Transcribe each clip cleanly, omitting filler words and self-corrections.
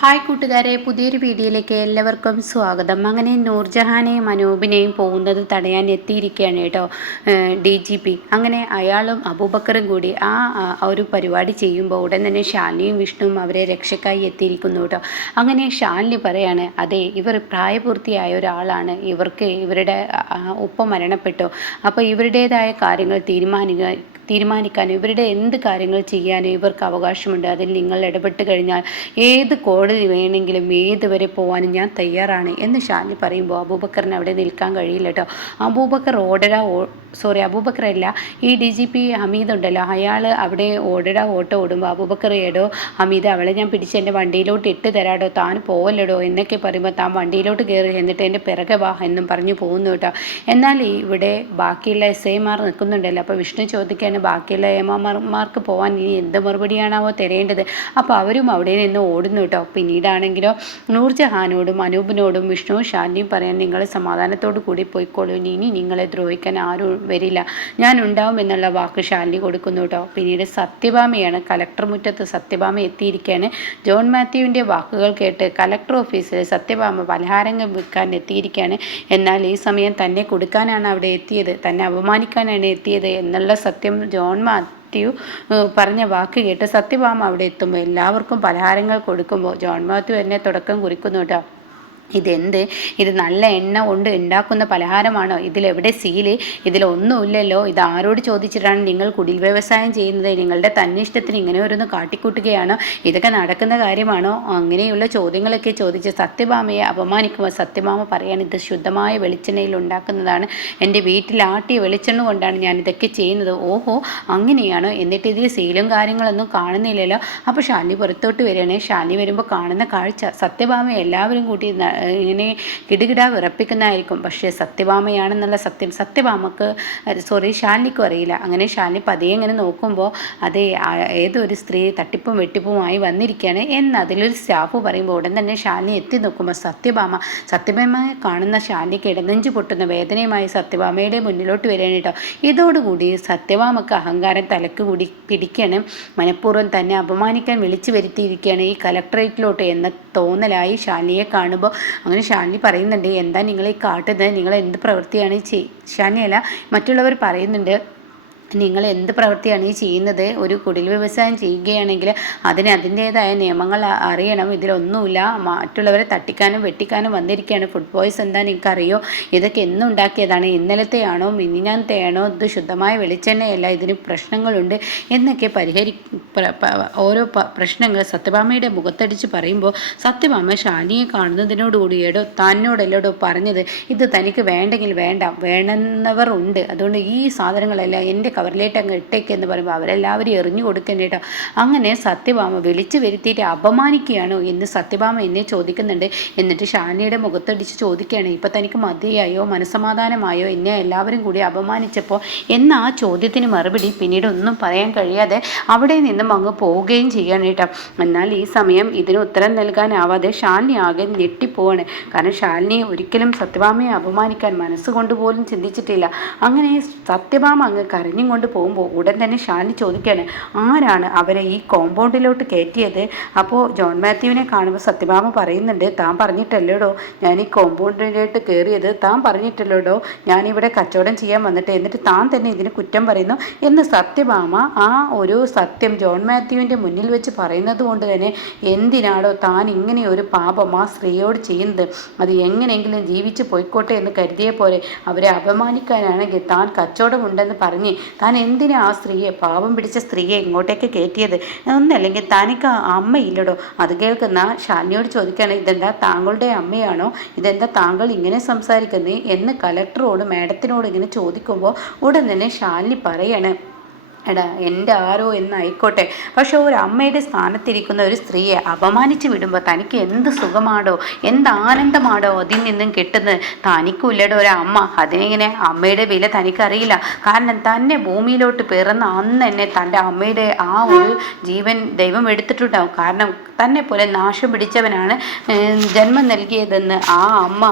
Hi കൂട്ടുകാരെ, പുതിയൊരു വീഡിയോയിലേക്ക് എല്ലാവർക്കും സ്വാഗതം. അങ്ങനെ നൂർജഹാനെയും അനൂപിനെയും പോകുന്നത് തടയാൻ എത്തിയിരിക്കുകയാണ് കേട്ടോ DGP. അങ്ങനെ അയാളും അബൂബക്കറും കൂടി ഒരു പരിപാടി ചെയ്യുമ്പോൾ ഉടൻ തന്നെ ഷാലിനിയും വിഷ്ണുവും അവരെ രക്ഷക്കായി എത്തിയിരിക്കുന്നു കേട്ടോ. അങ്ങനെ ഷാലിനി പറയാണ്, അതെ, ഇവർ പ്രായപൂർത്തിയായ ഒരാളാണ്, ഇവരുടെ ഉപ്പ മരണപ്പെട്ടു, അപ്പോൾ ഇവരുടേതായ കാര്യങ്ങൾ തീരുമാനിക്കാനും ഇവരുടെ എന്ത് കാര്യങ്ങൾ ചെയ്യാനും ഇവർക്ക് അവകാശമുണ്ട്. അതിൽ നിങ്ങൾ ഇടപെട്ട് കഴിഞ്ഞാൽ ഏത് കോടതി വേണമെങ്കിലും ഏതുവരെ പോകാനും ഞാൻ തയ്യാറാണ് എന്ന് ഷാലിനി പറയുമ്പോൾ അബൂബക്കറിന് അവിടെ നിൽക്കാൻ കഴിയില്ല കേട്ടോ. അബൂബക്കറല്ല, ഈ DGP ഹമീദ് ഉണ്ടല്ലോ, അയാൾ അവിടെ ഓട്ടോ ഓടുമ്പോൾ അബൂബക്കർ, ഏടോ ഹമീദ്, അവളെ ഞാൻ പിടിച്ച് എൻ്റെ വണ്ടിയിലോട്ട് ഇട്ട് തരാടോ, താൻ പോവല്ലടോ എന്നൊക്കെ പറയുമ്പോൾ താൻ വണ്ടിയിലോട്ട് കയറി എന്നിട്ട് എൻ്റെ പിറകെ വാ എന്നും പറഞ്ഞു പോകുന്നു കേട്ടോ. എന്നാൽ ഇവിടെ ബാക്കിയുള്ള SIമാർ നിൽക്കുന്നുണ്ടല്ലോ. അപ്പോൾ വിഷ്ണു ചോദിക്കുകയാണ്, ബാക്കിയുള്ള ഏമാമാർക്ക് പോകാൻ ഇനി എന്ത് മറുപടിയാണാവോ തരേണ്ടത്. അപ്പോൾ അവരും അവിടെ നിന്ന് ഓടുന്നു കേട്ടോ. പിന്നീടാണെങ്കിലോ നൂർജഹാനോടും അനൂപിനോടും വിഷ്ണുവും ഷാലിനിയും പറയാൻ, നിങ്ങൾ സമാധാനത്തോടു കൂടി പോയിക്കോളൂ, ഇനി നിങ്ങളെ ദ്രോഹിക്കാൻ ആരും വരില്ല, ഞാൻ ഉണ്ടാവും എന്നുള്ള വാക്ക് ഷാലിനി കൊടുക്കുന്നു കേട്ടോ. പിന്നീട് സത്യഭാമയാണ്, കലക്ടർ മുറ്റത്ത് സത്യഭാമ എത്തിയിരിക്കുകയാണ്. ജോൺ മാത്യുവിൻ്റെ വാക്കുകൾ കേട്ട് കലക്ടർ ഓഫീസിൽ സത്യഭാമ പലഹാരങ്ങൾ വിൽക്കാൻ എത്തിയിരിക്കുകയാണ്. എന്നാൽ ഈ സമയം തന്നെ കൊടുക്കാനാണ് അവിടെ എത്തിയത്, തന്നെ അപമാനിക്കാനാണ് എത്തിയത് എന്നുള്ള സത്യം ജോൺ മാത്യു പറഞ്ഞ വാക്ക് കേട്ട് സത്യഭാമ അവിടെ എത്തുമ്പോൾ എല്ലാവർക്കും പലഹാരങ്ങൾ കൊടുക്കുമ്പോൾ ജോൺ മാത്യു എന്നെ തുടക്കം കുറിക്കുന്നു കേട്ടോ. ഇത് നല്ല എണ്ണ കൊണ്ട് ഉണ്ടാക്കുന്ന പലഹാരമാണോ? ഇതിലെവിടെ സീല്? ഇതിലൊന്നുമില്ലല്ലോ. ഇത് ആരോട് ചോദിച്ചിട്ടാണ് നിങ്ങൾ കുടിൽ വ്യവസായം ചെയ്യുന്നത്? നിങ്ങളുടെ തന്നിഷ്ടത്തിന് ഇങ്ങനെ ഓരോന്ന് കാട്ടിക്കൂട്ടുകയാണോ? ഇതൊക്കെ നടക്കുന്ന കാര്യമാണോ? അങ്ങനെയുള്ള ചോദ്യങ്ങളൊക്കെ ചോദിച്ച് സത്യഭാമയെ അപമാനിക്കുമ്പോൾ സത്യഭാമ പറയാൻ, ഇത് ശുദ്ധമായ വെളിച്ചെണ്ണയിൽ ഉണ്ടാക്കുന്നതാണ്, എൻ്റെ വീട്ടിൽ ആട്ടിയ വെളിച്ചെണ്ണ കൊണ്ടാണ് ഞാൻ ഇതൊക്കെ ചെയ്യുന്നത്. ഓഹോ, അങ്ങനെയാണോ? എന്നിട്ട് ഇതിൽ സീലും കാര്യങ്ങളൊന്നും കാണുന്നില്ലല്ലോ. അപ്പോൾ ഷാലിനി പുറത്തോട്ട് വരികയാണ്. ഷാലിനി വരുമ്പോൾ കാണുന്ന കാഴ്ച സത്യഭാമ എല്ലാവരും കൂട്ടി ഇങ്ങനെ കിടുകിട വിറപ്പിക്കുന്നതായിരിക്കും. പക്ഷേ സത്യഭാമയാണെന്നുള്ള ഷാലിനിക്കും അറിയില്ല. അങ്ങനെ ഷാലിനി പതിയെ ഇങ്ങനെ നോക്കുമ്പോൾ അതേ ഏതൊരു സ്ത്രീ തട്ടിപ്പും വെട്ടിപ്പുമായി വന്നിരിക്കുകയാണ് എന്ന് അതിലൊരു സ്റ്റാഫ് പറയുമ്പോൾ ഉടൻ തന്നെ ഷാലിനി എത്തി നോക്കുമ്പോൾ സത്യഭാമയെ കാണുന്ന ഷാലിനിക്ക് ഇടനെഞ്ചു പൊട്ടുന്ന വേദനയുമായി സത്യഭാമയുടെ മുന്നിലോട്ട് വരികയാണ് കേട്ടോ. ഇതോടുകൂടി സത്യഭാമക്ക് അഹങ്കാരം തലക്ക് കൂടി പിടിക്കണം. മനഃപൂർവ്വം തന്നെ അപമാനിക്കാൻ വിളിച്ചു വരുത്തിയിരിക്കുകയാണ് ഈ കലക്ടറേറ്റിലോട്ട് എന്ന തോന്നലായി ഷാലിനിയെ കാണുമ്പോൾ. അങ്ങനെ ഷാലിനി പറയുന്നുണ്ട്, എന്താ നിങ്ങൾ ഈ കാട്ടുന്നത്? നിങ്ങൾ എന്ത് പ്രവൃത്തിയാണ് ഷാലിനിയല്ല, മറ്റുള്ളവർ പറയുന്നുണ്ട്, നിങ്ങൾ എന്ത് പ്രവൃത്തിയാണ് ഈ ചെയ്യുന്നത്? ഒരു കുടിൽ വ്യവസായം ചെയ്യുകയാണെങ്കിൽ അതിൻ്റേതായ നിയമങ്ങൾ അറിയണം. ഇതിലൊന്നുമില്ല, മറ്റുള്ളവരെ തട്ടിക്കാനും വെട്ടിക്കാനും വന്നിരിക്കുകയാണ്. ഫുഡ് പോയ്സ് എന്താ നിങ്ങൾക്കറിയോ? ഇതൊക്കെ എന്നുണ്ടാക്കിയതാണ്, ഇന്നലത്തെയാണോ മിനിഞ്ഞാന്നത്തെയാണോ? ഇത് ശുദ്ധമായ വെളിച്ചെണ്ണയല്ല, ഇതിന് പ്രശ്നങ്ങളുണ്ട് എന്നൊക്കെ ഓരോ പ്രശ്നങ്ങൾ സത്യഭാമയുടെ മുഖത്തടിച്ച് പറയുമ്പോൾ സത്യഭാമ ഷാലിനിയെ കാണുന്നതിനോടുകൂടി, എടോ തന്നോടല്ലോടോ പറഞ്ഞത്, ഇത് തനിക്ക് വേണ്ടെങ്കിൽ വേണമെന്നവർ ഉണ്ട്, അതുകൊണ്ട് ഈ സാധനങ്ങളെല്ലാം എൻ്റെ കവറിലേട്ട് അങ്ങ് ഇട്ടേക്കെന്ന് പറയുമ്പോൾ അവരെല്ലാവരും എറിഞ്ഞു കൊടുക്കുന്നു കേട്ടോ. അങ്ങനെ സത്യഭാമ വിളിച്ചു വരുത്തിയിട്ട് അപമാനിക്കുകയാണോ എന്ന് സത്യഭാമ എന്നെ ചോദിക്കുന്നുണ്ട്. എന്നിട്ട് ഷാലിനിയുടെ മുഖത്തടിച്ച് ചോദിക്കുകയാണ്, ഇപ്പം തനിക്ക് മതിയായോ, മനസ്സമാധാനമായോ എന്നെ എല്ലാവരും കൂടി അപമാനിച്ചപ്പോൾ എന്ന ആ ചോദ്യത്തിന് മറുപടി പിന്നീട് ഒന്നും പറയാൻ കഴിയാതെ അവിടെ നിന്നും അങ്ങ് പോവുകയും ചെയ്യണം കേട്ടോ. എന്നാൽ ഈ സമയം ഇതിന് ഉത്തരം നൽകാനാവാതെ ഷാലിനി ആകെ ഞെട്ടിപ്പോവാണ്. കാരണം ഷാലിനി ഒരിക്കലും സത്യഭാമയെ അപമാനിക്കാൻ മനസ്സുകൊണ്ട് പോലും ചിന്തിച്ചിട്ടില്ല. അങ്ങനെ സത്യഭാമ അങ്ങ് കരഞ്ഞു കൊണ്ട് പോകുമ്പോൾ ഉടൻ തന്നെ ഷാലിനി ചോദിക്കുകയാണ്, ആരാണ് അവരെ ഈ കോമ്പൗണ്ടിലോട്ട് കയറ്റിയത്? അപ്പോൾ ജോൺ മാത്യുവിനെ കാണുമ്പോൾ സത്യഭാമ പറയുന്നുണ്ട്, താൻ പറഞ്ഞിട്ടല്ലോടോ ഞാൻ ഈ കോമ്പൗണ്ടിലോട്ട് കയറിയത്, താൻ പറഞ്ഞിട്ടല്ലോടോ ഞാനിവിടെ കച്ചവടം ചെയ്യാൻ വന്നിട്ട്, എന്നിട്ട് താൻ തന്നെ ഇതിന് കുറ്റം പറയുന്നു എന്ന് സത്യഭാമ ആ ഒരു സത്യം ജോൺ മാത്യുവിൻ്റെ മുന്നിൽ വെച്ച് പറയുന്നത് കൊണ്ട് തന്നെ, എന്തിനാടോ താൻ ഇങ്ങനെ ഒരു പാപം ആ സ്ത്രീയോട് ചെയ്യുന്നത്? അത് എങ്ങനെയെങ്കിലും ജീവിച്ച് പോയിക്കോട്ടെ എന്ന് കരുതിയ പോലെ അവരെ അപമാനിക്കാനാണെങ്കിൽ താൻ കച്ചവടമുണ്ടെന്ന് പറഞ്ഞ് താൻ എന്തിനാ ആ സ്ത്രീയെ, പാവം പിടിച്ച സ്ത്രീയെ ഇങ്ങോട്ടേക്ക് കയറ്റിയത്? ഒന്നല്ലെങ്കിൽ തനിക്ക് അമ്മയില്ലടോ? അത് കേൾക്കുന്ന ഷാലിനിയോട് ചോദിക്കുകയാണ്, ഇതെന്താ താങ്കളുടെ അമ്മയാണോ? ഇതെന്താ താങ്കൾ ഇങ്ങനെ സംസാരിക്കുന്നത് എന്ന് കലക്ടറോട് മാഡത്തിനോട് ഇങ്ങനെ ചോദിക്കുമ്പോൾ ഉടൻ തന്നെ ഷാലിനി പറയാണ്, എടാ എൻ്റെ ആരോ എന്നായിക്കോട്ടെ, പക്ഷെ ഒരു അമ്മയുടെ സ്ഥാനത്തിരിക്കുന്ന ഒരു സ്ത്രീയെ അപമാനിച്ച് വിടുമ്പോൾ തനിക്ക് എന്ത് സുഖമാടോ, എന്ത് ആനന്ദമാടോ അതിൽ നിന്നും കിട്ടുന്നത്? തനിക്കില്ലടോ ഒരു അമ്മ. അതിനിങ്ങനെ അമ്മയുടെ വില തനിക്കറിയില്ല. കാരണം തന്നെ ഭൂമിയിലോട്ട് പിറന്ന അന്ന് തന്നെ തൻ്റെ അമ്മയുടെ ആ ഒരു ജീവൻ ദൈവം എടുത്തിട്ടുണ്ടാവും. കാരണം തന്നെ പോലെ നാശം പിടിച്ചവനാണ് ജന്മം നൽകിയതെന്ന് ആ അമ്മ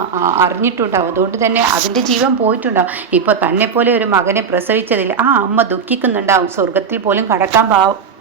അറിഞ്ഞിട്ടുണ്ടാവും. അതുകൊണ്ട് തന്നെ അതിൻ്റെ ജീവൻ പോയിട്ടുണ്ടാവും. ഇപ്പോൾ തന്നെ പോലെ ഒരു മകനെ പ്രസവിച്ചതിൽ ആ അമ്മ ദുഃഖിക്കുന്നുണ്ടാവും. സ്വർഗത്തിൽ പോലും കടക്കാൻ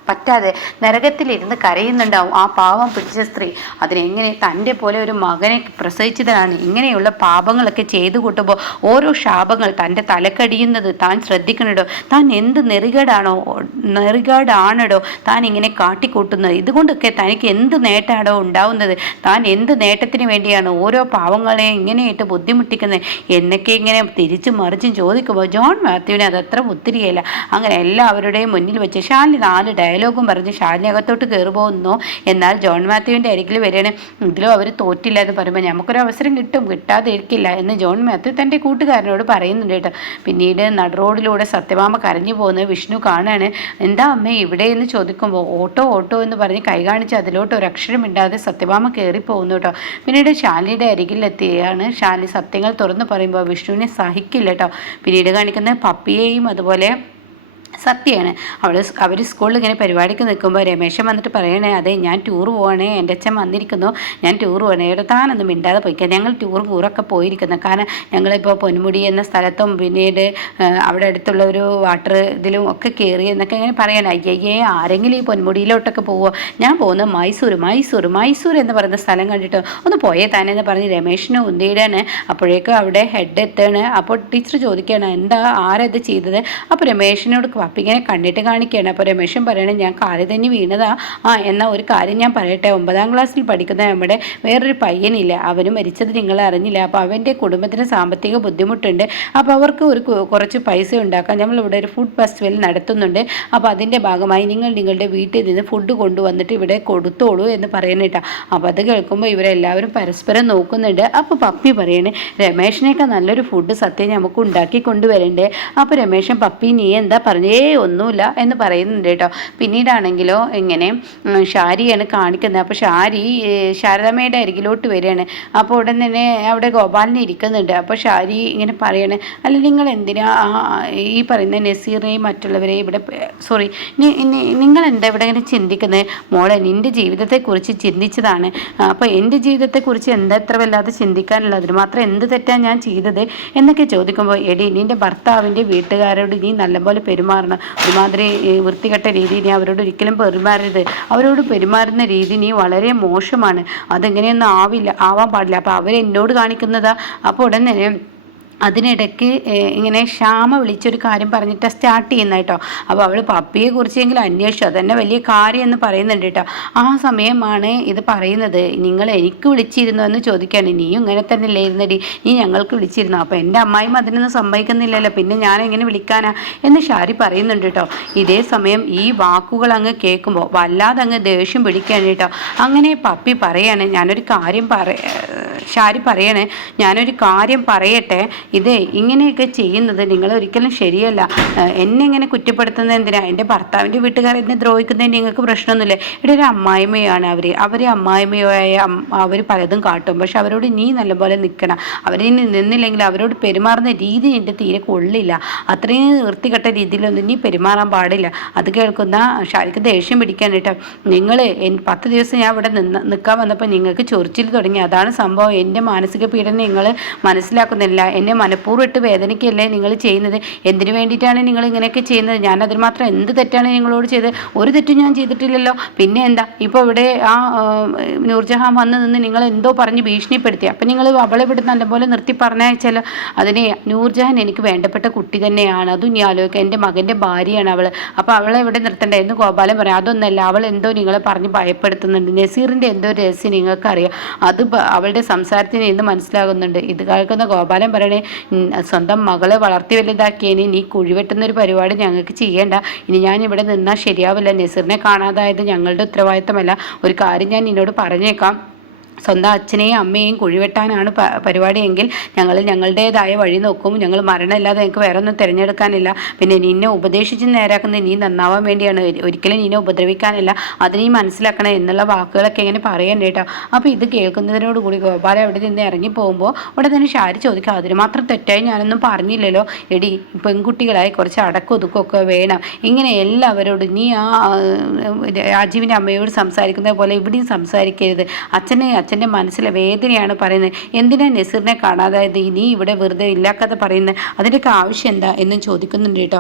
പറ്റാതെ നരകത്തിലിരുന്ന് കരയുന്നുണ്ടാവും ആ പാവം പിടിച്ച സ്ത്രീ. അതിനെങ്ങനെ തൻ്റെ പോലെ ഒരു മകനെ പ്രസവിച്ചതാണ്. ഇങ്ങനെയുള്ള പാപങ്ങളൊക്കെ ചെയ്തു കൂട്ടുമ്പോൾ ഓരോ ശാപങ്ങൾ തൻ്റെ തലക്കടിയുന്നത് താൻ ശ്രദ്ധിക്കണടോ. താൻ എന്ത് നെറികാടാണടോ താൻ ഇങ്ങനെ കാട്ടിക്കൂട്ടുന്നത്. ഇതുകൊണ്ടൊക്കെ തനിക്ക് എന്ത് നേട്ടമാണോ ഉണ്ടാവുന്നത്? താൻ എന്ത് നേട്ടത്തിന് വേണ്ടിയാണ് ഓരോ പാവങ്ങളെ ഇങ്ങനെയായിട്ട് ബുദ്ധിമുട്ടിക്കുന്നത് എന്നൊക്കെ ഇങ്ങനെ തിരിച്ചും മറിച്ചും ചോദിക്കുമ്പോൾ ജോൺ മാത്യുവിന് അതത്ര ഒത്തിരിയല്ല. അങ്ങനെ എല്ലാവരുടെയും മുന്നിൽ വെച്ച് ശാലിനി 4 ഡയലോഗും പറഞ്ഞ് ശാലിനി അകത്തോട്ട് കയറി പോകുന്നു. എന്നാൽ ജോൺ മാത്യുവിൻ്റെ അരികിൽ വരികയാണ്. ഇതിലും അവർ തോറ്റില്ല എന്ന് പറയുമ്പോൾ നമുക്കൊരു അവസരം കിട്ടും, കിട്ടാതിരിക്കില്ല എന്ന് ജോൺ മാത്യു തൻ്റെ കൂട്ടുകാരനോട് പറയുന്നുണ്ട് കേട്ടോ. പിന്നീട് നടുറോഡിലൂടെ സത്യഭാമ കരഞ്ഞു പോകുന്നത് വിഷ്ണു കാണാണ്. എന്താ അമ്മേ ഇവിടെ എന്ന് ചോദിക്കുമ്പോൾ ഓട്ടോ ഓട്ടോ എന്ന് പറഞ്ഞ് കൈ കാണിച്ച് അതിലോട്ട് ഒരക്ഷരം ഇണ്ടാതെ സത്യഭാമ കയറി പോകുന്നു കേട്ടോ. പിന്നീട് ശാലിനിയുടെ അരികിലെത്തിയാണ്. ശാലിനി സത്യങ്ങൾ തുറന്ന് പറയുമ്പോൾ വിഷ്ണുവിനെ സഹിക്കില്ല കേട്ടോ. പിന്നീട് കാണിക്കുന്നത് പപ്പിയെയും അതുപോലെ സത്യമാണ്. അവർ സ്കൂളിൽ ഇങ്ങനെ പരിപാടിക്ക് നിൽക്കുമ്പോൾ രമേശൻ വന്നിട്ട് പറയണേ, അതെ ഞാൻ ടൂർ പോവാണേ, എൻ്റെ അച്ഛൻ വന്നിരിക്കുന്നു, ഞാൻ ടൂർ പോകണേ. ഇവിടെ താനൊന്നും മിണ്ടാതെ പോയിക്കാം, ഞങ്ങൾ ടൂറൊക്കെ പോയിരിക്കുന്നു. കാരണം ഞങ്ങളിപ്പോൾ പൊന്മുടി എന്ന സ്ഥലത്തും പിന്നീട് അവിടെ അടുത്തുള്ള ഒരു വാട്ടർ ഇതിലും ഒക്കെ കയറി എന്നൊക്കെ ഇങ്ങനെ പറയണം. അയ്യയ്യേ ആരെങ്കിലും ഈ പൊന്മുടിയിലോട്ടൊക്കെ പോവുമോ? ഞാൻ പോകുന്നത് മൈസൂർ എന്ന് പറയുന്ന സ്ഥലം കണ്ടിട്ട് ഒന്ന് പോയേ താനെന്ന് പറഞ്ഞ് രമേശിനെ ഉന്തിയിടാണ്. അപ്പോഴേക്കും അവിടെ ഹെഡ് എത്താണ്. അപ്പോൾ ടീച്ചർ ചോദിക്കുകയാണ്, എന്താ ആരത് ചെയ്തത്? അപ്പോൾ രമേശിനോട് പപ്പിങ്ങനെ കണ്ടിട്ട് കാണിക്കുകയാണ്. അപ്പോൾ രമേശൻ പറയണേ, ഞാൻ കാലിൽ തന്നെ വീണതാ. എന്നാൽ ഒരു കാര്യം ഞാൻ പറയട്ടെ, 9ാം ക്ലാസ്സിൽ പഠിക്കുന്ന നമ്മുടെ വേറൊരു പയ്യനില്ല, അവന് മരിച്ചത് നിങ്ങൾ അറിഞ്ഞില്ല. അപ്പോൾ അവൻ്റെ കുടുംബത്തിന് സാമ്പത്തിക ബുദ്ധിമുട്ടുണ്ട്. അപ്പോൾ അവർക്ക് കുറച്ച് പൈസ ഉണ്ടാക്കാൻ നമ്മളിവിടെ ഒരു ഫുഡ് ഫെസ്റ്റിവൽ നടത്തുന്നുണ്ട്. അപ്പോൾ അതിൻ്റെ ഭാഗമായി നിങ്ങളുടെ വീട്ടിൽ നിന്ന് ഫുഡ് കൊണ്ടുവന്നിട്ട് ഇവിടെ കൊടുത്തോളൂ എന്ന് പറയുന്നിട്ടാ. അപ്പോൾ അത് കേൾക്കുമ്പോൾ ഇവരെല്ലാവരും പരസ്പരം നോക്കുന്നുണ്ട്. അപ്പോൾ പപ്പി പറയണേ, രമേശിനേക്കാൾ നല്ലൊരു ഫുഡ് സത്യം നമുക്ക് ഉണ്ടാക്കി കൊണ്ടുവരണ്ടേ? അപ്പോൾ രമേശൻ, പപ്പി നീ എന്താ പറഞ്ഞേ? ഒന്നുമില്ല എന്ന് പറയുന്നുണ്ട് കേട്ടോ. പിന്നീടാണെങ്കിലോ ഇങ്ങനെ ഷാരിയാണ് കാണിക്കുന്നത്. അപ്പോൾ ഷാരി ശാരദമ്മയുടെ അരികിലോട്ട് വരികയാണ്. അപ്പോൾ ഉടൻ തന്നെ അവിടെ ഗോപാലിനെ ഇരിക്കുന്നുണ്ട്. അപ്പോൾ ഷാരി ഇങ്ങനെ പറയണേ, അല്ല നിങ്ങൾ എന്തിനാ ഈ പറയുന്ന നസീറിനെയും മറ്റുള്ളവരെയും ഇവിടെ നിങ്ങൾ എന്താ ഇവിടെ ഇങ്ങനെ ചിന്തിക്കുന്നത്? മോളെ, നിൻ്റെ ജീവിതത്തെക്കുറിച്ച് ചിന്തിച്ചതാണ്. അപ്പോൾ എൻ്റെ ജീവിതത്തെക്കുറിച്ച് എന്താ എത്ര വല്ലാതെ ചിന്തിക്കാനുള്ളത്? അതിന് മാത്രം എന്ത് തെറ്റാണ് ഞാൻ ചെയ്തത് എന്നൊക്കെ ചോദിക്കുമ്പോൾ, എടി നിൻ്റെ ഭർത്താവിൻ്റെ വീട്ടുകാരോട് നീ നല്ലപോലെ പെരുമാറണം. ഒരുമാതിരി വൃത്തികെട്ട രീതി നീ അവരോട് ഒരിക്കലും പെരുമാറരുത്. അവരോട് പെരുമാറുന്ന രീതി നീ വളരെ മോശമാണ്. അതെങ്ങനെയൊന്നും ആവാൻ പാടില്ല. അപ്പോൾ അവരെന്നോട് കാണിക്കുന്നതാ. അപ്പോൾ ഉടൻ തന്നെ അതിനിടയ്ക്ക് ഇങ്ങനെ ശ്യാമ വിളിച്ചൊരു കാര്യം പറഞ്ഞിട്ട് സ്റ്റാർട്ട് ചെയ്യുന്ന കേട്ടോ. അപ്പോൾ അവൾ പപ്പിയെക്കുറിച്ചെങ്കിലും അന്വേഷിച്ചു, അതന്നെ വലിയ കാര്യം എന്ന് പറയുന്നുണ്ട് കേട്ടോ. ആ സമയമാണ് ഇത് പറയുന്നത്. നിങ്ങൾ എനിക്ക് വിളിച്ചിരുന്നു എന്ന് ചോദിക്കുകയാണ്. നീയും ഇങ്ങനെ തന്നെ ഇല്ലായിരുന്നടി, നീ ഞങ്ങൾക്ക് വിളിച്ചിരുന്നു. അപ്പോൾ എൻ്റെ അമ്മായിയും അതിനൊന്നും സമ്മതിക്കുന്നില്ലല്ലോ, പിന്നെ ഞാൻ എങ്ങനെ വിളിക്കാനാ എന്ന് ഷാരി പറയുന്നുണ്ട് കേട്ടോ. ഇതേ സമയം ഈ വാക്കുകൾ അങ്ങ് കേൾക്കുമ്പോൾ വല്ലാതെ അങ്ങ് ദേഷ്യം പിടിക്കുകയാണ് കേട്ടോ. അങ്ങനെ പപ്പി പറയാണ്, ഷാരി പറയണേ, ഞാനൊരു കാര്യം പറയട്ടെ, ഇത് ഇങ്ങനെയൊക്കെ ചെയ്യുന്നത് നിങ്ങൾ ഒരിക്കലും ശരിയല്ല. എന്നെ ഇങ്ങനെ കുറ്റപ്പെടുത്തുന്നത് എന്തിനാ? എൻ്റെ ഭർത്താവിൻ്റെ വീട്ടുകാർ എന്നെ ദ്രോഹിക്കുന്നതിന് നിങ്ങൾക്ക് പ്രശ്നമൊന്നുമില്ല. ഇവിടെ ഒരു അമ്മായിമ്മയാണ് അവരെ അമ്മായിമ്മയായ അവർ പലതും കാട്ടും. പക്ഷെ അവരോട് നീ നല്ലപോലെ നിൽക്കണം. അവരെ നിന്നില്ലെങ്കിൽ അവരോട് പെരുമാറുന്ന രീതി എൻ്റെ തീരെ കൊള്ളില്ല. അത്രയും വൃത്തികെട്ട രീതിയിലൊന്നും നീ പെരുമാറാൻ പാടില്ല. അത് കേൾക്കുന്ന ഷാരിക്ക് ദേഷ്യം പിടിക്കാൻ കേട്ടോ. നിങ്ങൾ 10 ദിവസം ഞാൻ ഇവിടെ നിൽക്കാൻ വന്നപ്പോൾ നിങ്ങൾക്ക് ചൊറിച്ചിൽ തുടങ്ങി. അതാണ് സംഭവം. എൻ്റെ മാനസിക പീഡനം നിങ്ങൾ മനസ്സിലാക്കുന്നില്ല. എന്നെ മനഃപൂർവ്വം വേദനയ്ക്കല്ലേ നിങ്ങൾ ചെയ്യുന്നത്? എന്തിനു വേണ്ടിയിട്ടാണ് നിങ്ങൾ ഇങ്ങനെയൊക്കെ ചെയ്യുന്നത്? ഞാൻ അതിന് മാത്രം എന്ത് തെറ്റാണ് നിങ്ങളോട് ചെയ്തത്? ഒരു തെറ്റും ഞാൻ ചെയ്തിട്ടില്ലല്ലോ. പിന്നെ എന്താ ഇപ്പോൾ ഇവിടെ നൂർജഹാൻ വന്ന് നിന്ന് നിങ്ങൾ എന്തോ പറഞ്ഞ് ഭീഷണിപ്പെടുത്തി. അപ്പം നിങ്ങൾ അവളെ ഇവിടെ നല്ലപോലെ നിർത്തി പറഞ്ഞയച്ചാലോ? അതിനെ നൂർജഹാൻ എനിക്ക് വേണ്ടപ്പെട്ട കുട്ടി തന്നെയാണ്. അതും നീ ആലോചിക്കുക, എൻ്റെ മകൻ്റെ ഭാര്യയാണ് അവൾ. അപ്പോൾ അവളെ ഇവിടെ നിർത്തണ്ടേ എന്ന് ഗോപാലൻ പറയാം. അതൊന്നല്ല, അവൾ എന്തോ നിങ്ങളെ പറഞ്ഞ് ഭയപ്പെടുത്തുന്നുണ്ട്. നസീറിൻ്റെ എന്തോ രഹസ്യം നിങ്ങൾക്കറിയാം. അത് അവളുടെ സംസാരത്തിന് ഇന്ന് മനസ്സിലാകുന്നുണ്ട്. ഇത് കേൾക്കുന്ന ഗോപാലൻ പറയണേ, സ്വന്തം മകളെ വളർത്തി വലുതാക്കിയതിന് നീ കുഴിവെട്ടുന്നൊരു പരിപാടി ഞങ്ങൾക്ക് ചെയ്യേണ്ട. ഇനി ഞാൻ ഇവിടെ നിന്നാൽ ശരിയാവില്ല. നസീറിനെ കാണാതായത് ഞങ്ങളുടെ ഉത്തരവാദിത്തമല്ല. ഒരു കാര്യം ഞാൻ നിന്നോട് പറഞ്ഞേക്കാം, സ്വന്തം അച്ഛനെയും അമ്മയെയും കുഴിവെട്ടാനാണ് പരിപാടിയെങ്കിൽ ഞങ്ങൾ ഞങ്ങളുടേതായ വഴി നോക്കും. ഞങ്ങൾ മരണമില്ലാതെ ഞങ്ങൾക്ക് വേറെ ഒന്നും തിരഞ്ഞെടുക്കാനില്ല. പിന്നെ നിന്നെ ഉപദേശിച്ച് നേരാക്കുന്നത് നീ നന്നാവാൻ വേണ്ടിയാണ്, ഒരിക്കലും നിന്നെ ഉപദ്രവിക്കാനില്ല. അത് നീ മനസ്സിലാക്കണം എന്നുള്ള വാക്കുകളൊക്കെ എങ്ങനെ പറയാൻ കേട്ടോ. അപ്പോൾ ഇത് കേൾക്കുന്നതിനോടുകൂടി ഗോപാല അവിടെ നിന്ന് ഇറങ്ങി പോകുമ്പോൾ ഇവിടെ തന്നെ ഷാരി ചോദിക്കുക, അതിന് മാത്രം തെറ്റായി ഞാനൊന്നും പറഞ്ഞില്ലല്ലോ. എടി, പെൺകുട്ടികളായി കുറച്ച് അടക്കൊതുക്കൊക്കെ വേണം. ഇങ്ങനെ എല്ലാവരോടും നീ രാജീവിൻ്റെ അമ്മയോട് സംസാരിക്കുന്നത് പോലെ ഇവിടെയും സംസാരിക്കരുത്. അച്ഛൻ്റെ മനസ്സിലെ വേദനയാണ് പറയുന്നത്. എന്തിനാ നസീറിനെ കാണാതായത്? നീ ഇവിടെ വെറുതെ ഇല്ലാക്കാതെ പറയുന്നത്? അതിൻ്റെയൊക്കെ ആവശ്യം എന്താ എന്നും ചോദിക്കുന്നുണ്ട് കേട്ടോ.